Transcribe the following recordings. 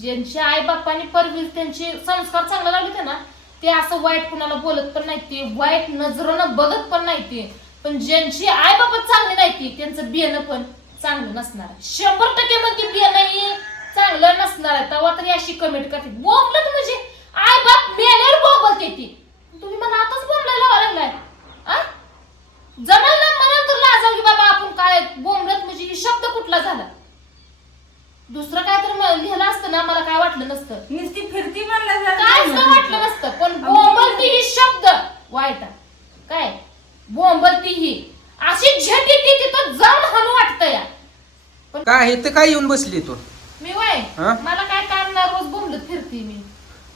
ज्यांच्या आई बापांनी परवीज त्यांचे संस्कार चांगला लावले ना ते असं वाईट कुणाला बोलत पण नाही, ते वाईट नजरेनं बघत पण नाही ते. पण ज्यांची आई बाप चांगली नाही ती त्यांचं बियाणं पण चांगलं नसणार. 100% म्हणते बियाणं चांगलं नसणार आहे. तेव्हा तरी अशी कमेंट करते. बोंबलत म्हणजे आई बाप मेल्यावर बोंबलते ती. तुम्ही मला आताच बोंबलायला लागलाय. जमल ना म्हणाल तर लाजाव की बाबा आपण काय बोंबलत म्हणजे शब्द कुठला झाला. दुसरं काय तर लिहिलं असतं ना मला काय वाटलं नसतं. नुसती फिरती म्हणलं काय वाटलं नसतं. पण बोंबलती ही शब्द वाईट काय बोंबलती ही अशी झेटी ती तिथं जाऊन हाणू वाटतं या. पण काय हे तर काय येऊन बसली तू? मी वय मला काय काम नाही रोज बोंबलत फिरते मी.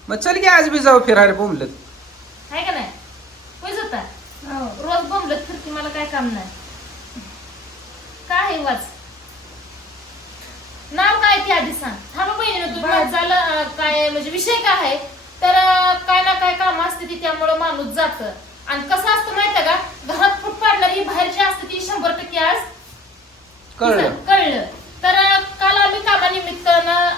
मग चल की आज बी जाऊ फिरायला बोंबलत. आहे का नाही होय होता रोज बोंबलत फिरते मला काय काम नाही. काय वाच नाव काय ते आधी सांग. थांबा बहिणीनं तुम्ही झालं काय म्हणजे विषय काय आहे तर काय ना काय काम असते ती त्यामुळे माणूस जात. आणि कसं असतं माहितीये का घरात फूट पाडणारी ही बाहेरची असते ती 100% आज कळलं. तर काल आम्ही कामानिमित्तानं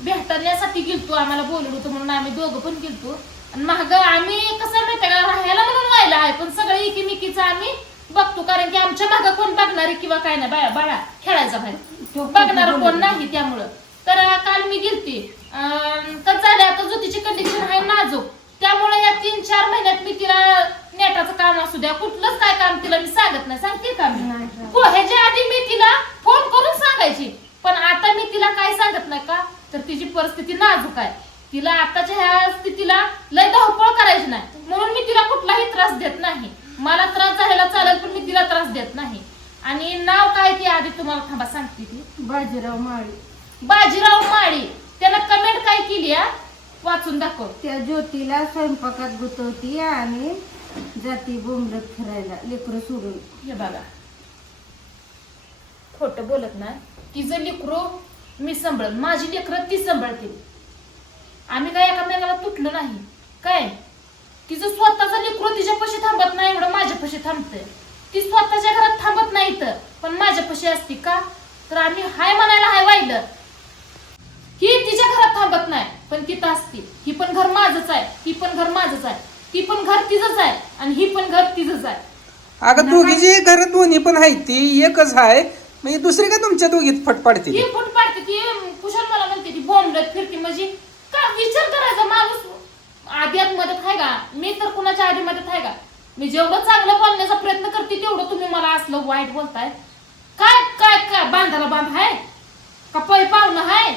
भेटण्यासाठी गेलतो. आम्हाला बोलवलं होतं म्हणून आम्ही दोघं पण गेलतो. आणि महाग आम्ही कसं माहितीये का राहायला म्हणून व्हायला आहे पण सगळं एकीमेकीचं आम्ही बघतो. कारण की आमच्या मागं कोण बघणारे किंवा काय नाही बाळा खेळायचा बाहेर बघणार कोण नाही त्यामुळं. तर काल मी गेलते तर झाले आता ज्योतीची कंडिशन आहे नाजूक त्यामुळे या 3-4 महिन्यात मी तिला नेटाचं काम असू द्या कुठलंच काय काम तिला मी सांगत नाही. सांगते का मी ह्याच्या आधी मी तिला फोन करून सांगायची पण आता मी तिला काय सांगत नाही का तर तिची परिस्थिती नाजूक आहे. तिला आताच्या ह्या स्थितीला लय धावपळ करायची नाही म्हणून मी तिला कुठलाही त्रास देत नाही. मला त्रास झालेला चालेल पण मी तिला त्रास देत नाही. आणि नाव काय ते आधी तुम्हाला थांबा सांगते ती बाजीराव माळी. बाजीराव माळी त्यानं कमेंट काय केली वाचून दाखव. त्या ज्योतीला स्वयंपाकात गुतवती आणि जाती बोंबलत फिरायला लेकरं सोडून. हे बघा खोटं बोलत नाही. तिचं लेकरू मी सांभाळ माझी लेकरं ती सांभाळते. आम्ही काय एकामेकाला तुटलो नाही काय. तिचं स्वतःचं लेकरू तिच्यापाशी थांबत नाही एवढं माझ्यापाशी थांबतंय. ती स्वतःच्या घरात थांबत नाही तर पण माझ्यापाशी असती का तर आम्ही हाय म्हणायला हाय वाहिलं. ही तिच्या घरात थांबत नाही पण तिथं असते. ही पण घर माझंच आहे ही पण घर माझंच आहे ती पण घर तिचंच आहे आणि ही पण घर तिचंच आहे. अगं दोघीची घर दोन्ही पण आहे ती एकच आहे म्हणजे दुसरी का तुमच्या दोघीत फट पाडते? ही फुट पाडते ती कुशल मला म्हणते ती बोंबलत फिरते म्हणजे का विचार करायचा माणूस आधी मदत आहे का. मी तर कुणाच्या आधी मदत आहे का. मी जेवढं चांगलं बोलण्याचा प्रयत्न करते तेवढं तुम्ही मला असलं वाईट बोलताय. काय काय काय बांधाला बांध आहे का पै पाहुणं आहे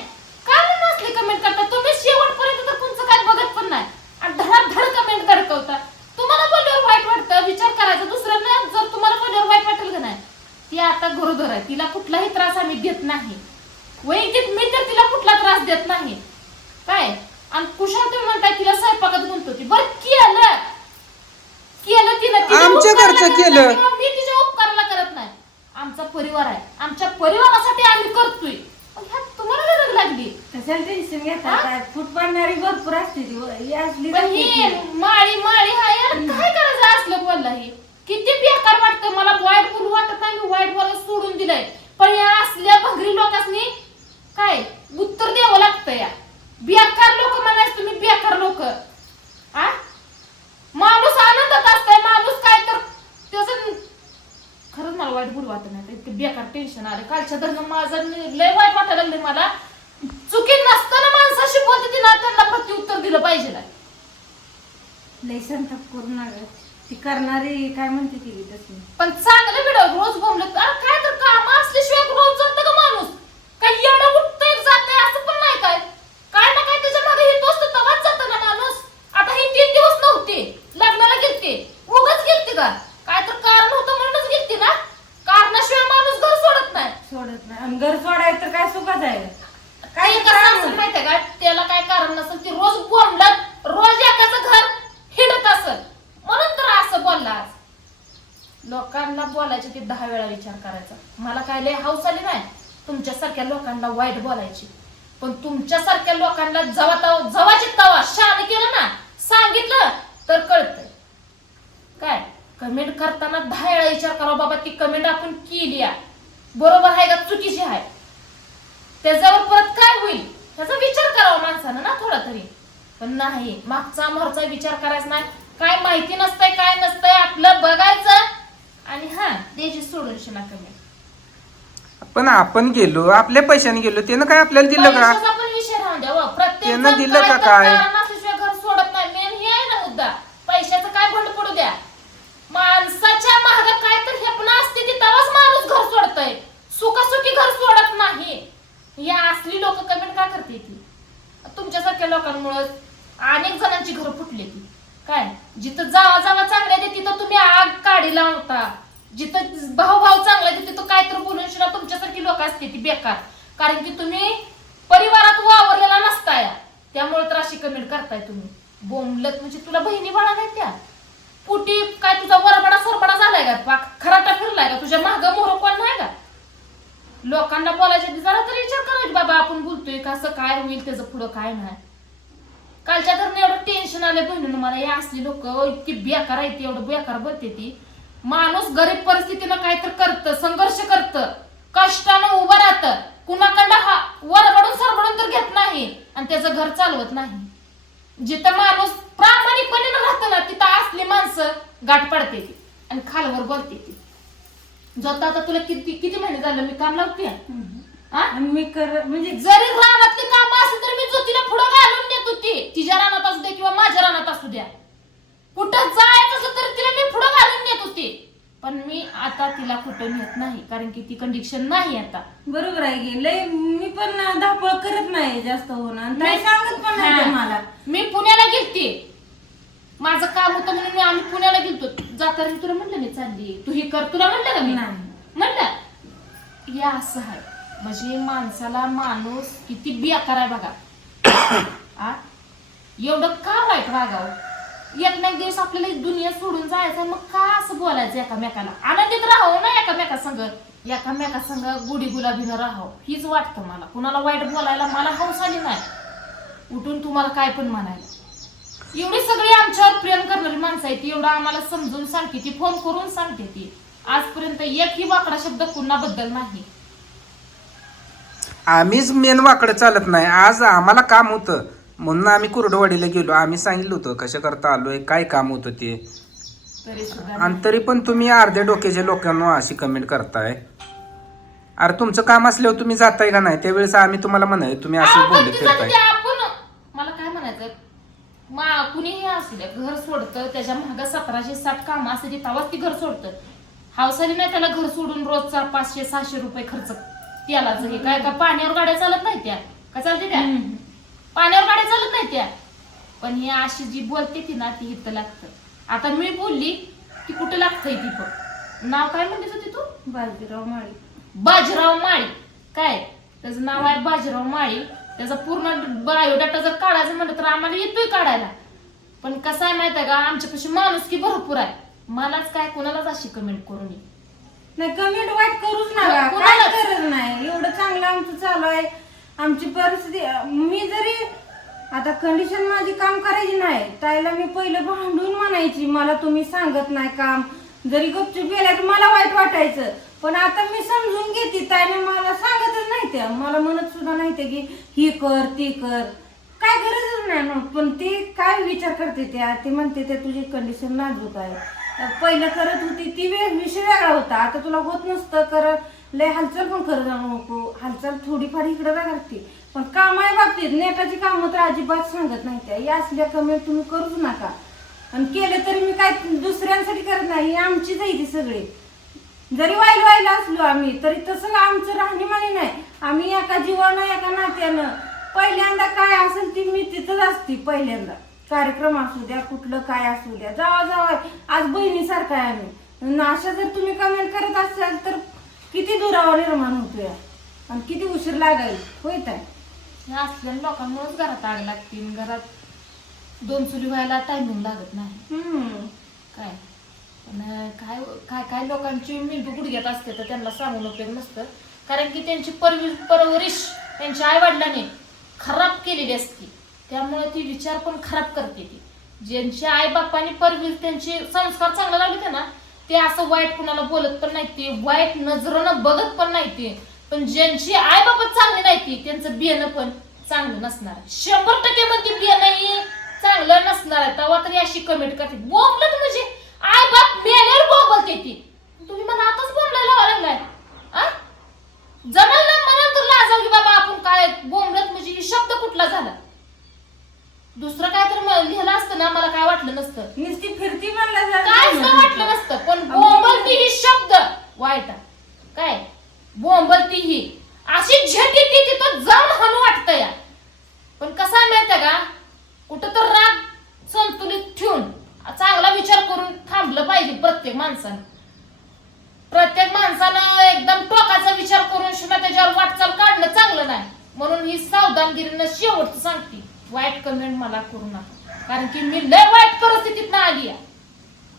का नसली कमेंट करता तुम्ही शेवटपर्यंत तर तुमचं काय बघत पण नाही आणि धडाधड कमेंट दडकवता. तुम्हाला बोलल्यावर वाईट वाटतं विचार करायचा दुसऱ्यांना जर तुम्हाला बोलल्यावर वाईट वाटेल का नाही. ती आता गरोदर आहे तिला कुठलाही त्रास आम्ही देत नाही. वैयक्तिक मी तर तिला कुठला त्रास देत नाही काय. आणि कुशल तुम्ही म्हणताय तिला स्वयंपाकात गुंतवते बरं केलं तिनं आमच्या घरचं केलं मी तिच्या उपकाराला करत नाही. आमचा परिवार आहे आमच्या परिवारासाठी आम्ही करतोय. तुम्हाला गरज लागली कशाला टेन्शन घेतात. फूट पाडणारी भरपूर असते ती असली पण ही माळी हाय काय करायचं असलं बोलला. हे किती बेकार वाटतं मला वाईट बोलू वाटत नाही. मी वाईट बोलायला सोडून दिलंय पण या असल्या भंगरी लोकांनी काय उत्तर द्यावं लागतं. या बेकार लोक म्हणायचं तुम्ही बेकार लोक. माणूस आनंदात असतंय माणूस काय तर त्याचं खरंच मला वाईट बोलू वाटत नाही. इतके बेकार टेन्शन आले कालच्या दरम्यान माझं लय वाईट वाटायला लागले मला. चुकी नसताना माणसाशी बोलते ती ना त्यांना प्रत्युत्तर दिलं पाहिजे. लय संताप करू नका. ती करणारी काय म्हणते ती तशी पण चांगलं व्हिडिओ रोज बोंबलत काय तर काम असल्याशिवाय रोज जातं का माणूस काही येणं उठतंय जातंय असं पण नाही काय काय ना काय त्याच्या मागे येतो असतो तेव्हाच जातं ना माणूस. आता ही 3 दिवस नव्हते लग्नाला गेलते उगाच गेलते का काय तर कारण होतं म्हणूनच गेलते ना. कारणाशिवाय माणूस घर सोडत नाही आणि घर सोडायचं तर काय सुखाच आहे काही कसं असेल माहितीये का त्याला काय कारण नसेल ती रोज बोंबलत रोज एकाचं घर हिडत असेल म्हणून तर असं बोलला. लोकांना बोलायचे ते 10 वेळा विचार करायचा. मला काय लय हौस आली नाही तुमच्यासारख्या लोकांना वाईट बोलायची पण तुमच्यासारख्या लोकांना जवाची तवा शान केलं ना सांगितलं तर कळतंय. काय कमेंट करताना 10 वेळा विचार करा बाबा ती कमेंट आपण केली बरोबर आहे का चुकीची आहे त्याच्यावर परत काय होईल त्याचा विचार करावा माणसानं ना थोडा तरी. पण नाही, मागचा मोरचा विचार करायचा नाही. काय माहिती नसतंय, काय नसतंय, आपलं बघायचं आणि द्यायची सोडून शिना कमी. पण आपण गेलो, आपल्या पैशाने गेलो, त्यानं काय आपल्याला दिलं का? पैशाचा पण विषय राहून द्या. त्यानं दिलं का प्रत्येक काय? घर सोडत नाही. मेन हे आहे ना मुद्दा. पैशाचं काय भंड पडू द्या, माणसाच्या मागे काय तर हेपणा असते ती, तेव्हाच माणूस घर सोडतय. सुखासुखी घर सोडत नाही. ही असली लोक कमेंट का करते ती? तुमच्यासारख्या लोकांमुळे अनेक जणांची घर फुटली ती. काय जिथं जावा जावा चांगल्या दे तिथं तुम्ही आग काढी लावता. जिथं भाऊ चांगला दे तिथं काय तर बोलून शिना तुमच्यासारखी लोक असते ती बेकार. कारण की तुम्ही परिवारात वावरलेला नसताय, त्यामुळे तर अशी कमेंट करताय तुम्ही. बोंबलत म्हणजे तुला बहिणी बाळा नाही त्या पुटी काय तुझा वरबडा सरबडा झालाय का? पाक खराटा फिरलाय का? तुझ्या मागं मोर कोण नाही का? लोकांना बोलायच्या जरा तरी विचार करायचे बाबा, आपण बोलतोय कसं काय होईल त्याचं पुढं काय नाही. कालच्या तर एवढं टेन्शन आलं बहिणीनं मला. हे असली लोक इतकी बेकार आहे, एवढं बेकार बोलते ती. माणूस गरीब परिस्थितीनं काय तर करतं, संघर्ष करतं, कष्टानं उभं राहतं, कुणाकडं वरबडून सरबडून तर घेत नाही आणि त्याचं घर चालवत नाही. जिथं माणूस प्रामाणिकपणे राहतं ना तिथं असली माणसं गाठ पडते ती आणि खालवर बोलते ती. जोता आता तुला किती महिने झालं मी काम लावते. मी म्हणजे जरी रानातली काम असेल तर मी ज्योतीला पुढं घालून देत होती. तिच्या रानात असू द्या किंवा माझ्या रानात असू द्या, कुठं जायचं असं तर तिला मी पुढं घालून देत होती. पण मी आता तिला कुठं नेत नाही, कारण की ती कंडिशन नाही आता. बरोबर आहे की लय मी पण धावपळ करत नाही जास्त होणार, नाही सांगत पण नाही मला. मी पुण्याला गेलते, माझं काम होतं म्हणून आम्ही पुण्याला गेलतो. जाताना तुला म्हणलं मी चालली, तू हे कर, तुला म्हणलं का मी? म्हणलं हे असं आहे. म्हणजे माणसाला माणूस किती बेकार आहे बघा. एवढं का वाईट वागावं? एक ना एक दिवस आपल्याला दुनिया सोडून जायचं, मग का असं बोलायचं एकामेकाला? आनंदीत राहावं ना एकामेका संग गुढी गुलाबीनं राहावं हीच वाटतं मला. कुणाला वाईट बोलायला मला हौस आली नाही, उठून तुम्हाला काय पण म्हणायला. एवढी सगळी आमच्यावर प्रेम करणारी माणसं आहे ती, एवढं आम्हाला समजून सांगते ती, फोन करून सांगते ती. आजपर्यंत एकही वाकडा शब्द कुणाबद्दल नाही. आम्हीच मेन वाकडं चालत नाही. आज आम्हाला काम होतं म्हणून आम्ही कुर्डवाडीला गेलो. आम्ही सांगितलं होतं कशा करता आलोय, काय काम होतं ते. आणि तरी पण तुम्ही अर्ध्या डोक्याच्या लोकांना अशी कमेंट करताय. अरे तुमचं काम असल्यावर तुम्ही जाताय का नाही? त्यावेळेस आम्ही तुम्हाला म्हणाय तुम्ही असं बोलत फिरताय. मला काय म्हणायचं, कुणीही असू द्या घर सोडतं, त्याच्या मागं 1760 काम असते ती, तेव्हाच ती घर सोडतं. हावसाली नाही त्याला घर सोडून रोजचा 500-600 रुपये खर्च तेलाचं. हे काय का पाण्यावर गाड्या चालत नाही त्या का? चालते त्या पाण्यावर गाड्या चालत नाही त्या. पण ही अशी जी बोलते ती ना ती इथं लागतं. आता मी बोलली की कुठं लागतंय ती, पण नाव काय म्हणते होती तू? बाजीराव माळी. बाजीराव माळी. काय त्याचं नाव आहे? बाजीराव माळी. त्याचा पूर्ण बायोडाटा जर काढायचं म्हणलं तर आम्हाला येतोय काढायला. पण कसं आहे माहिती आहे का, आमच्यापाशी माणुसकी भरपूर आहे. मलाच काय कोणालाच अशी कमेंट करू नये. नाही कमेंट वाईट करूच नका, काय गरज नाही. एवढं चांगलं आमचं चालू आहे, आमची परिस्थिती. मी जरी आता कंडिशन माझी काम करायची नाही, ताईला मी पहिलं भांडून म्हणायची मला तुम्ही सांगत नाही काम. जरी गपचूप गेल्या तर मला वाईट वाटायचं. पण आता मी समजून घेते, ताईने मला सांगतच नाही, त्या मला म्हणत सुद्धा नाही ते की ही कर ती कर, काय गरजच नाही ना. पण ते काय विचार करते त्या, ते म्हणते ते तुझी कंडिशन नाजूक आहे. पहिलं करत होती ती विषय वेगळा होता, आता तुला होत नसतं कर, लय हालचाल पण करत जाऊ नको. हालचाल थोडीफार इकडे करते, पण कामाच्या बाबतीत नेटाची कामं तर अजिबात सांगत नाही त्या. या असल्या कमेंट तुम्ही करूच नका. आणि केले तरी मी काय दुसऱ्यांसाठी करत नाही, आमचीच आहे ती सगळी. जरी व्हायला असलो आम्ही तरी तसं आमचं राहणीमानी नाही. आम्ही एका जीवानं एका नात्यानं पहिल्यांदा काय असेल ती मी तिथंच असते. पहिल्यांदा कार्यक्रम असू द्या कुठलं काय असू द्या, जावा आज बहिणीसारखं आहे आम्ही. अशा जर तुम्ही कमेंट करत असाल तर किती दुरावा निर्माण होतोय आणि किती उशीर लागायला होत आहे. या असल्या लोकांमुळेच घरात आग लागते, घरात 2 चुली व्हायला टायमिंग लागत नाही. काय पण काय काय काय लोकांची मेंदू गुडघ्यात असते तर त्यांना सांगून उपयोग नसतं. कारण की त्यांची परवरिश त्यांच्या आई वडिलांनी खराब केलेली असते, त्यामुळे ती विचार पण खराब करते. ती ज्यांच्या आई बापांनी परवरिश त्यांचे संस्कार चांगले लावले ते ना, ते असं वाईट कुणाला बोलत पण नाही, ते वाईट नजरेनं बघत पण नाही. ते पण ज्यांची आई बाबा चांगली नाही ती त्यांचं बियाणं पण चांगलं नसणार आहे. 100% म्हणते बी नाही चांगलं नसणार आहे. तेव्हा तरी अशी कमेंट करते. बोंबलत म्हणजे आय बाप मेल्यावर बोंबलते ती. तुम्ही मला आताच बोंबलायला लावा लागलाय. आ जमल ना म्हणाल तर लाजाव की बाबा आपण काय बोंबलत म्हणजे ही शब्द कुठला झाला. दुसरं काय तर लिहिलं असतं ना मला काय वाटलं नसतं. नुसती फिरती म्हणलं जातं. काय वाटलं नसतं. पण बोंबलती ही शब्द वाईट आहे. काय बोंबलती ही अशी झेटी ती तिथं जाऊन हाणू वाटतं या. पण कसं आहे माहितीये का कुठं तर राग संतुलित ठेवून चांगला विचार करून थांबलं पाहिजे प्रत्येक माणसानं. प्रत्येक माणसानं एकदम टोकाचा विचार करून सुद्धा त्याच्यावर वाटचाल काढणं चांगलं नाही. म्हणून ही सावधानगिरीनं शेवटचं सांगते वाईट कमेंट मला करू नका. कारण की मी लय वाईट परिस्थितीत आली आहे.